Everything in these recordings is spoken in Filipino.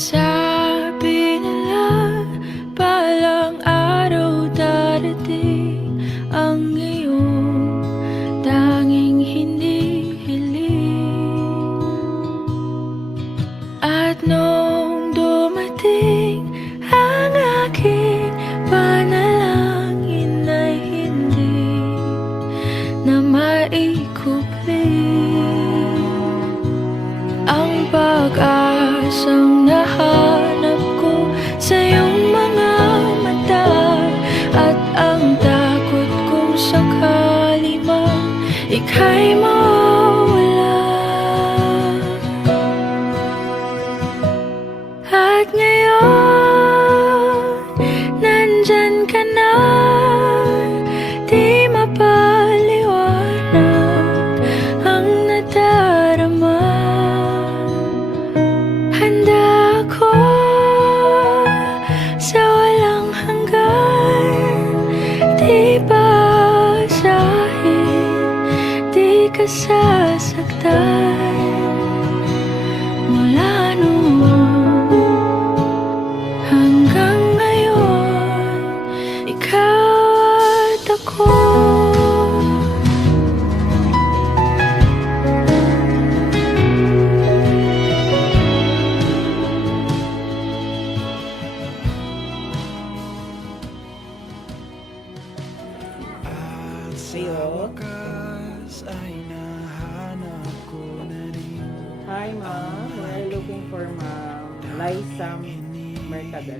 Sabi nila palang araw darating ang iyong tanging hinihiling. At nung dumating ang aking panalangin ay hindi na maikupli. Ang pag-asang nahanap ko sa iyong mga mata, at ang takot kong sakali man ika'y mawala. At ngayon, nandyan ka na, di mapaliwanag ang nadarama. Handa ako sa walang hanggan, di basahin, di ka sasaktan. Mula noon hanggang ngayon, ikaw at ako. Hi ma'am, we're looking for Ma'am Laisa Mercader.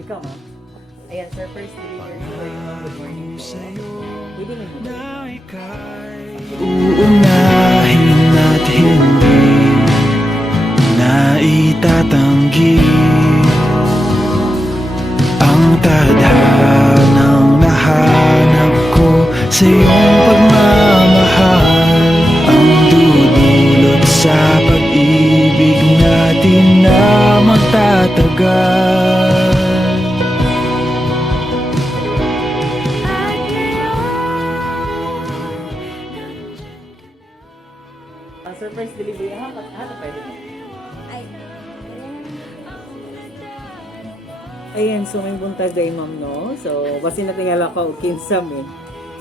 Ikaw ma'am? Ayan, sir, first delivery for you. Good morning po. Pwede mo muna. Uunahin at hindi na itatanggi ang tadhanang nahanap ko sa iyong pagmamahal, ang dudulot sa pag-ibig natin na magtatagal. Sir, first delivery, hata pwede mo. Ayan, so may buntag day ma'am, no? So, basi natingala ka o kinsam eh.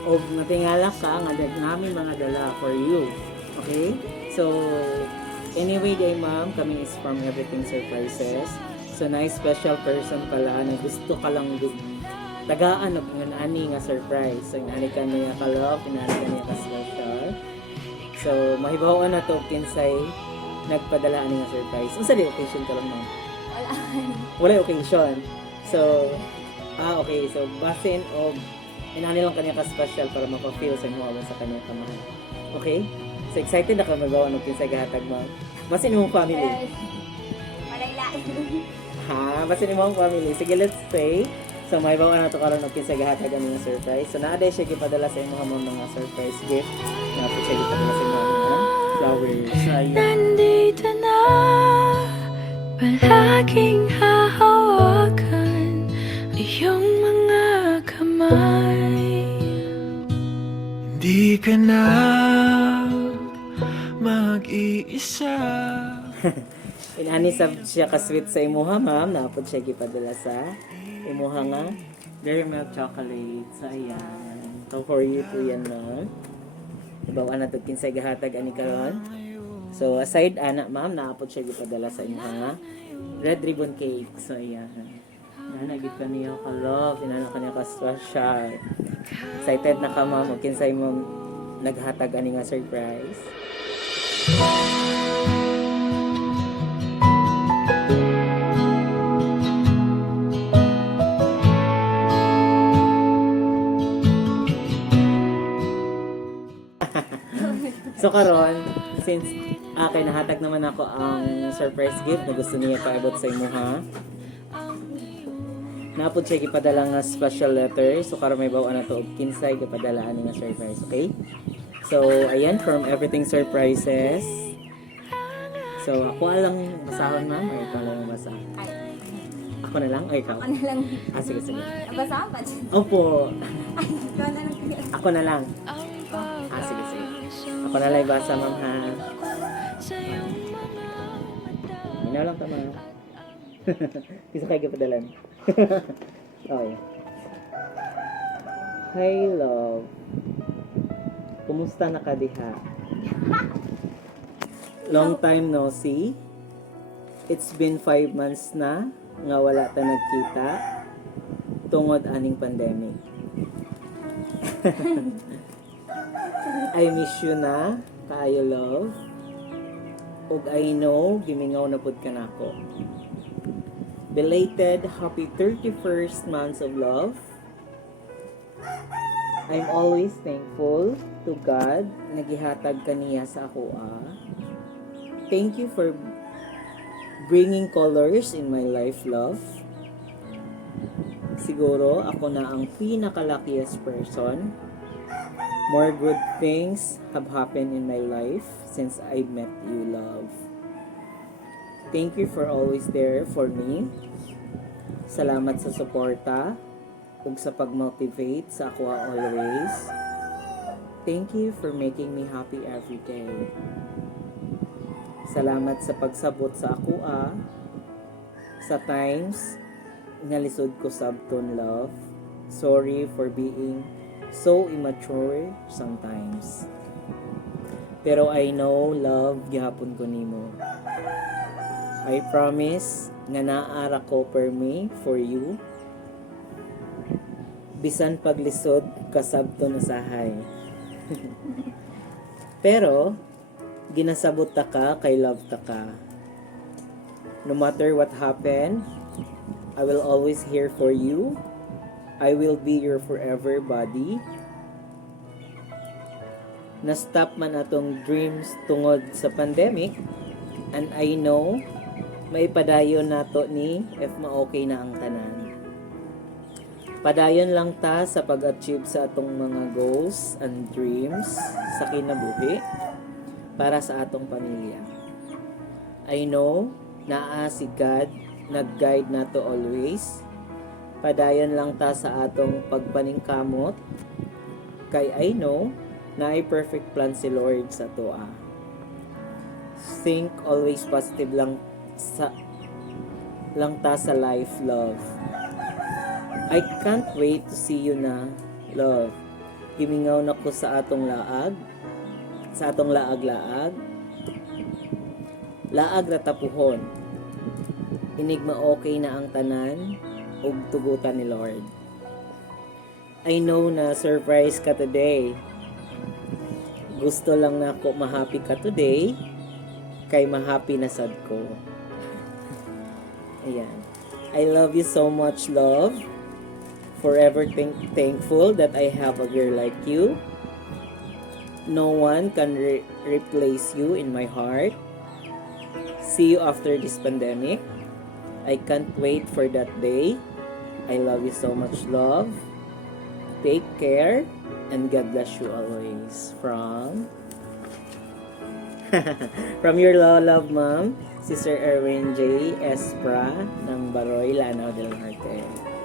O natingala ka, nga namin mga dala for you. Okay? So, anyway day ma'am, kami is from EverythingSurprises. So, nice special person pala na gusto ka lang tagaan o ng ani nga surprise. So, inani ka niya ka love, inani ka niya ka special. So, mahibawan na to kinsay nagpadala ani nga surprise. Unsa di occasion ka lang ma'am? Wala occasion. So, okay. So, basin o inani lang kanya ka-special para mapa-feel sa mga sa kanya kamahal. Okay? So, excited na ka magawa ng kinsay gahatag mo. Basin mong family. Ha? Basin mong family. Sige, let's pray. So, mahibawan na to karon ng kinsay gahatag ang mga surprise. So, naaday siya gipadala sa mga surprise gift. Napit siya gipadala sa mga flowers. Ayan. Nandito na, palaging hahawakan iyong mga kamay. Di ka na mag-iisa. Inani sab siya ka-sweet sa imuha, ma'am. Naapod siya gipadala sa imuha nga dairy milk chocolate. So, ayan. So, for you po yan, ma'am. Ibawaan na ito kinsay gahatag ani karon. So, aside anak, ma'am, naapod siya gipadala sa imuha red ribbon cake. So, ayan. Nanagit ka niya ka love. Inana ka niya ka special. Excited na ka, ma'am. O kinsay mo naghatag ani nga surprise. So karon, since kay nahatag naman ako ang surprise gift na gusto niya paabot sa imuha. Naapod siya gipadala nga special letter. So karon may bawaan na to og kinsay gipadala ani nga surprise, okay? So ayan, from EverythingSurprises. So ako lang basahon, ma'am, or ikaw lang basa? Ako na lang o ikaw? Ako na lang. Sige, sige. Basahan ba? Opo. Ay, ikaw na lang. Ako na lang. Sige, sige. Ako na lang basa, ma'am, ha? Minaw lang tama. Kisa kayo kapadalan. Okay. Hi, love. Kumusta na ka diha? Long time no see. It's been 5 months na nga wala ta nagkita tungod aning pandemic. I miss you na, kaayo love. Ug I know, gimingaw na pud ka nako. Belated happy 31st months of love. I'm always thankful to God na gihatag kaniya sa ako. Thank you for bringing colors in my life, love. Siguro ako na ang pinakaluckiest person. More good things have happened in my life since I met you, love. Thank you for always there for me. Salamat sa suporta ug sa pag-motivate sa ako always. Thank you for making me happy every day. Salamat sa pagsabot sa ako sa times nga lisod ko sabton, love. Sorry for being so immature sometimes. Pero I know, love, gihapon ko nimo. I promise nga naara ko per me for you. Bisan paglisod kasabto na sahay. Pero ginasabot ta ka kay love ta ka. No matter what happened, I will always here for you. I will be your forever buddy. Na-stop man atong dreams tungod sa pandemic, and I know maipadayon nato ni if ma-okay na ang tanan. Padayon lang ta sa pag-achieve sa atong mga goals and dreams sa kinabuhi para sa atong pamilya. I know naa si God nag-guide nato always. Padayon lang ta sa atong pagpaningkamot kay I know na ay perfect plan si Lord sa toa. Think always positive lang ta sa life, love. I can't wait to see you na, love. Gimingaw na ko sa atong laag. Sa atong laag-laag. Laag na tapuhon. Inigma okay na ang tanan ug tugutan ni Lord. I know na surprise ka today. Gusto lang na ako ma-happy ka today kay ma-happy na sad ko. Ayan. I love you so much, love. Forever thankful that I have a girl like you. No one can replace you in my heart. See you after this pandemic. I can't wait for that day. I love you so much, love. Take care and God bless you always. From your love, ma'am, si Sir Erwin Jay Espra ng Baroy, Lanao del Norte.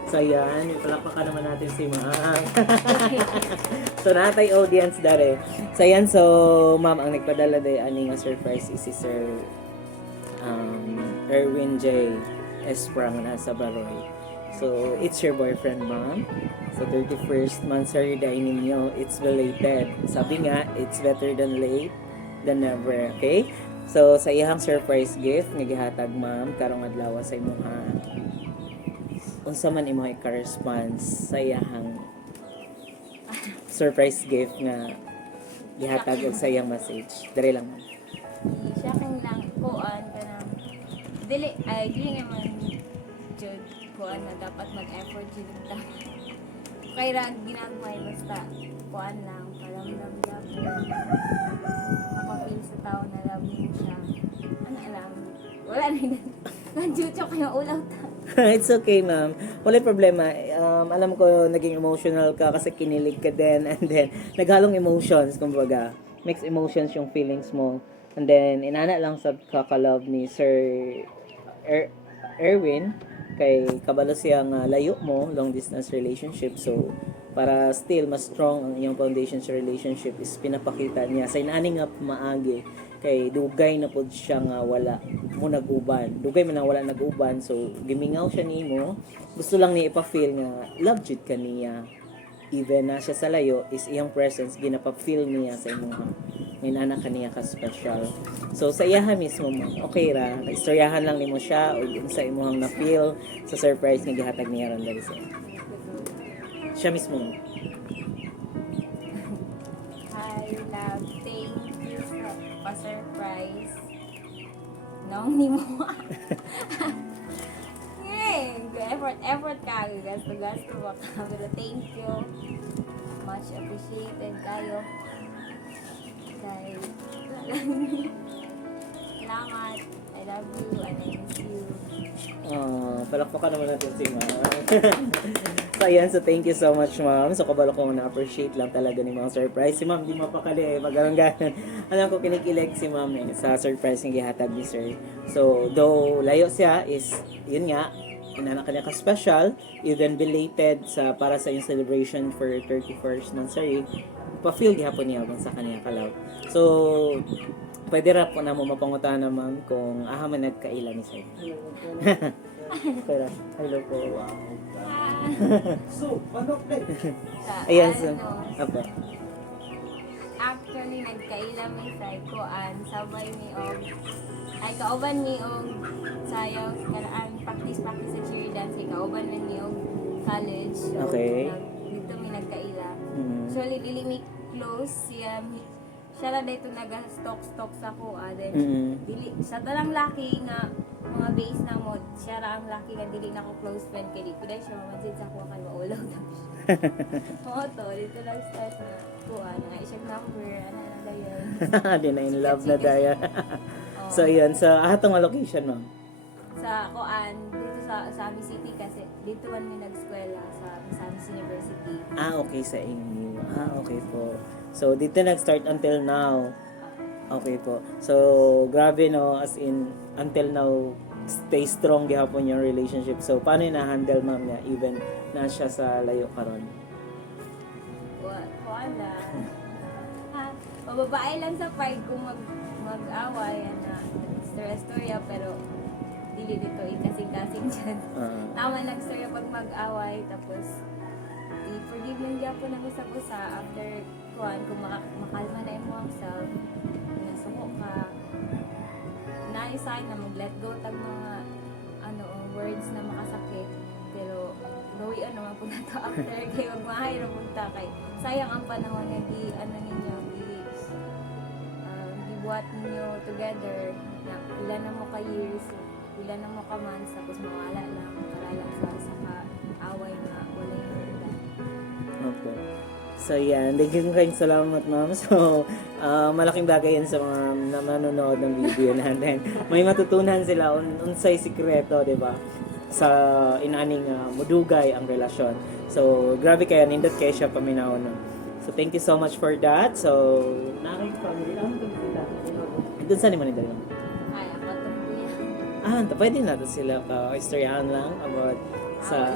So yan, ipalakpakan naman natin si ma'am. So natay audience dare. So yan, so ma'am, ang nagpadala day ani nga surprise is si Sir Erwin Jay Espra nga nasa Baroy. So it's your boyfriend, ma'am. So 31st Monthsary day ninyo, it's belated. Sabi nga, it's better than late than never, okay? So sa iyang surprise gift nga gihatag, ma'am, karong adlaw sa imong unsa man imong i-correspond sa iyang surprise gift nga gihatag og sa iyang message. Dali lang. Shocking lang kuan kanang dili nga man jud kuan na dapat mag-effort jud ta. Kay ra ginagmay basta kuan lang paramdam gyud. Makapil sa tao na love mo siya. Ano alam? Wala na. Nandiyo kayo ulaw ta. It's okay, ma'am. Wala problema. Alam ko naging emotional ka kasi kinilig ka din, and then naghalong emotions, kumbaga. Mixed emotions yung feelings mo. And then inana lang sa kakalove ni Sir Erwin kay kabalo siyang layo mo, long distance relationship. So para still mas strong ang iyong foundation sa relationship is pinapakita niya sa inani nga maagi kay dugay na pod siya nga wala mo nag-uban. Dugay man na wala nag-uban, so gimingaw siya nimo. Gusto lang niya ipa-feel nga love jud ka niya. Even na siya sa layo, is iyang presence ginapa-feel niya sa imong anak kaniya ka special. So sa iyaha mismo ma'am, okay ra, istoryahan lang nimo siya o sa imong na-feel sa surprise nga gihatag niya ron dali sa siya mismo. Hi, love. Thank you sa pa-surprise. Naong ni mo. Effort ka. Gasto ba ka. Pero thank you. Much appreciated kayo. Dahil, salamat. I love you and I miss you. Palakpakan naman natin si ma'am. So ayan, so thank you so much ma'am. So kabalo ko na-appreciate lang talaga ni mga surprise. Si ma'am di mapakali, pagkarangganan. Alam ko kinikilig si ma'am sa surprise ng gihatag ni sir. So though layo siya is, yun nga, inanak niya ka special, even belated sa para sa yung celebration for 31st Monthsary, pa-feel gihapon niya bang sa kanya kalaw. So pwede ra po na mo mapangutan na ma'am kung man nagkaila ni sir. Pero, hello po. Wow. So, manok na. Ayan, so, Ano, apa. actually, nagkaila may koan sabay ni og ay kauban ni og sayaw kanaan practice sa cheer dance kay kauban man ni og college. So, Okay. dito mi nagkaila. Mm. Actually, dili mi close siya la dito naga-stock sa ko then dili sa talang laki nga mga base na mo siya ra ang laki nga dili na ko close friend kay di pwede siya mamansid sa ko kay maulaw na siya. To dito lang start na kuan nga isang number ano na dayon. Di na in love na daya. So, yun. So, atong location, ma'am. Sa kuan dito sa Ami City kasi dito man mi nag-eskwela sa Misamis University. Okay, sa inyo. Okay po. So, dito nag-start until now. Okay po. So, grabe no, as in, until now, stay strong gihapon yung relationship. So, paano yung na-handle, ma'am, niya, even na siya sa layo karon? Wala. Mababae lang sa part kung mag-away na istorya pero dili dito kasing-kasing dyan. Tama nag-istorya pag mag-away tapos i-forgive lang dyan po ng usap-usa after kung makalma na yung mga self nasuko ka na-decide na mag-let go tag mga words na makasakit pero bawian naman po na to after kay magmahay na punta kay sayang ang panahon na ninyo gibuhat ninyo together na ilan na mo ka years ilan na mo ka months tapos mawala lang para lang sa ka-away na wala yung handa. Opo. So, yan. Thank you kayong salamat, ma'am. So, malaking bagay yan sa mga nanonood ng video natin. May matutunan sila unsay sikreto, di ba? Sa inaning mudugay ang relasyon. So, grabe kaya, nindot kayo siya paminaw. No? So, thank you so much for that. So, nakakipamili lang ito sila. Doon saan naman nito? Ay, ako ito po Pwede natin sila istoryahan lang about sa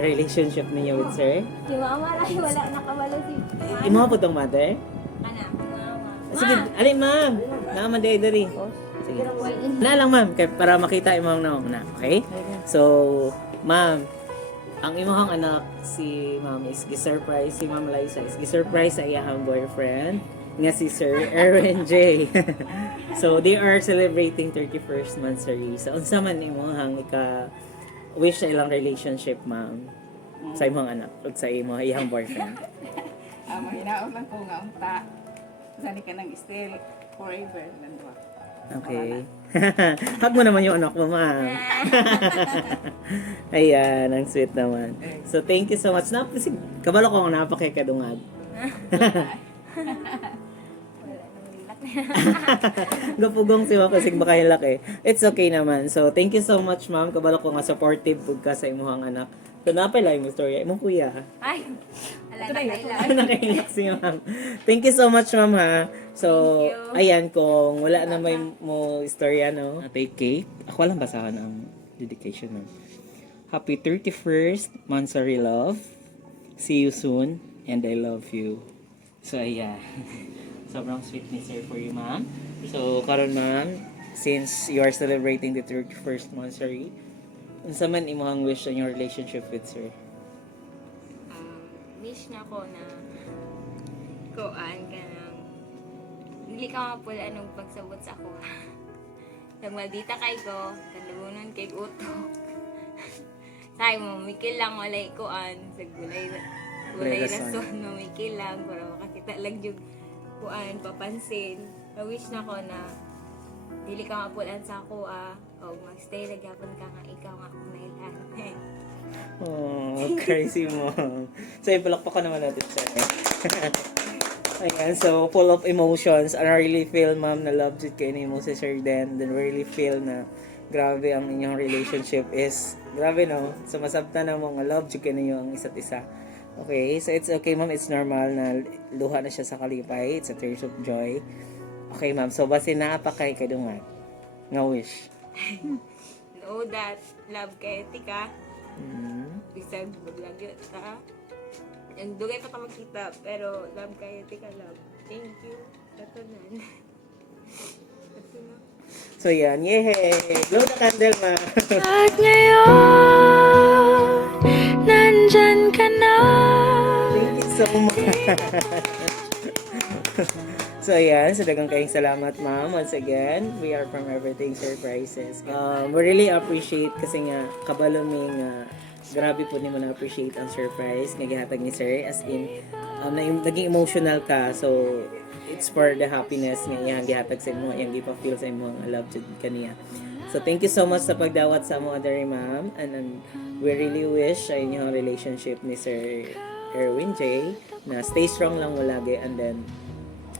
relationship niyo with sir. Yung mama rin, wala nakawala si Imo po tong mother? anak, mama. Sige, alin ma'am. Naman dari. Sige. Na lang ma'am, kay para makita imong na. Okay? So, ma'am, ang imong anak si ma'am is gi-surprise si Ma'am Laisa is gi-surprise sa iyang boyfriend nga si Sir Erwin Jay. So, they are celebrating 31st Monthsary. So, unsa man imong wish sa ilang relationship, ma'am, sa imong anak ug sa iyang boyfriend? Mahinaon lang ko nga unta. Sani ka ng still forever lang ba? Okay. Hug mo naman yung anak mo, ma'am. Ayan, ang sweet naman. So, thank you so much. Kabalo ko nga napakikadungag. Gapugong si ma'am kasi baka hilak. It's okay naman. So, thank you so much, ma'am. Kabalo ko nga supportive pud ka sa imong anak. So, napalay mo story. Imong kuya. Ay, wala na kaila. Nakahilak si ma'am. Thank you so much, ma'am, ha. So, ayan, kung wala na may mo istorya, no? Take cake. Ako lang basahan ang dedication, no? Happy 31st Monthsary love. See you soon. And I love you. So, ayan. Sobrang sweet ni sir for you, ma'am. So, karon ma'am, since you are celebrating the 31st monthsary, unsa man imong wish on your relationship with sir? Wish na ko na kuan ka ng dili ka mapula anong pagsabot sa ako. Nag maldita kay ko, kandugunon kay utok. Say mo, mikil lang walay kuan, sa gulay Walay rason. rason, mamikil lang para makakita lang yung kuan, papansin. Na-wish na ko na dili ka mapulan sa ako o magstay nagyapon ka nga ikaw nga akong nailan. Oh, crazy mom. So, ipalakpakan naman natin sir. Ayan, so full of emotions. I really feel, ma'am, na love jud kayo ni mo si Sir Den. Then really feel na grabe ang inyong relationship is, grabe no? So masabta na mo nga love jud kayo ninyo ang isa't isa. Okay, so it's okay ma'am, it's normal na luha na siya sa kalipay. It's a tears of joy. Okay ma'am, so basi naa pa kay kadungan. Nga wish. Know that love kay tika. Bisag maglagyo ta. Ang dugay pa ta magkita pero love kay tika love. Thank you. Katanan. So yan, yay! Blow the candle ma'am. At ngayon, nandyan ka na. Thank you so much. So ayan, so dagang kayong salamat ma'am. Once again, we are from Everything Surprises. We really appreciate kasi nga kabalo mi nga grabe po nimo na appreciate ang surprise nga gihatag ni sir, as in naging emotional ka, so it's for the happiness nga iyang gihatag sa imo, iyang gipa-feel sa imo ang love jud kaniya. So thank you so much sa pagdawat sa amo other ma'am, and we really wish sa inyong relationship ni Sir Erwin Jay na stay strong lang mo lagi, and then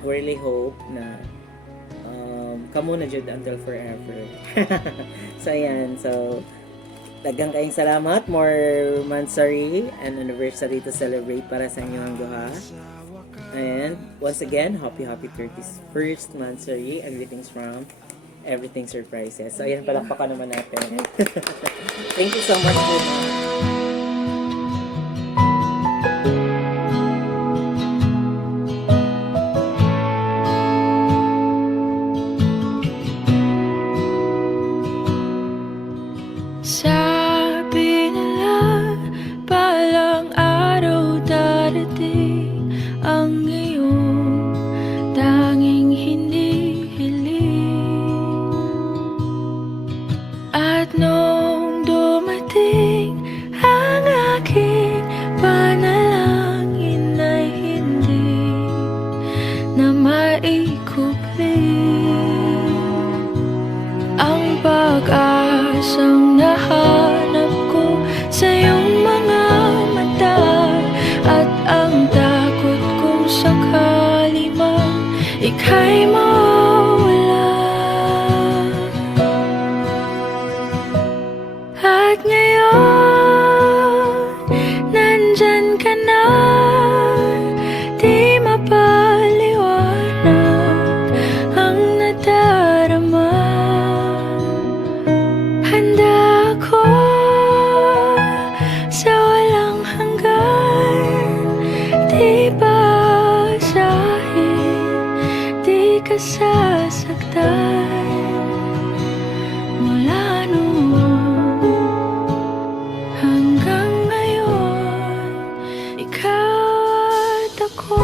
we really hope na kamo na jud until forever. So ayan, so daghang kayong salamat, more monthsary and anniversary to celebrate para sa inyong duha. And once again, happy 31st monthsary, and greetings from Everything Surprises. So ayan, palakpakan naman natin. Thank you so much po. Sabi nila, balang araw darating ang iyong tanging hinihiling. At nung dumating ang aking panalangin ay hindi na maikupling. Ang pag-asang nahanap ko sa iyong mga mata, at ang takot kong sakali man ika'y mawala. At ngayon, nandyan ka na, di mapaliwanag ang nadarama. Handa ako sa walang hanggan, di basahin, di ka sasaktan. Mula noon hanggang ngayon, ikaw at ako.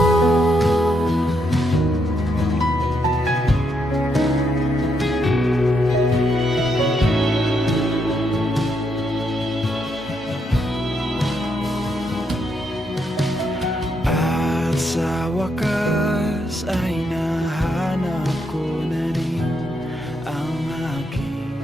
At sa wakas ay nahanap ko na rin ang aking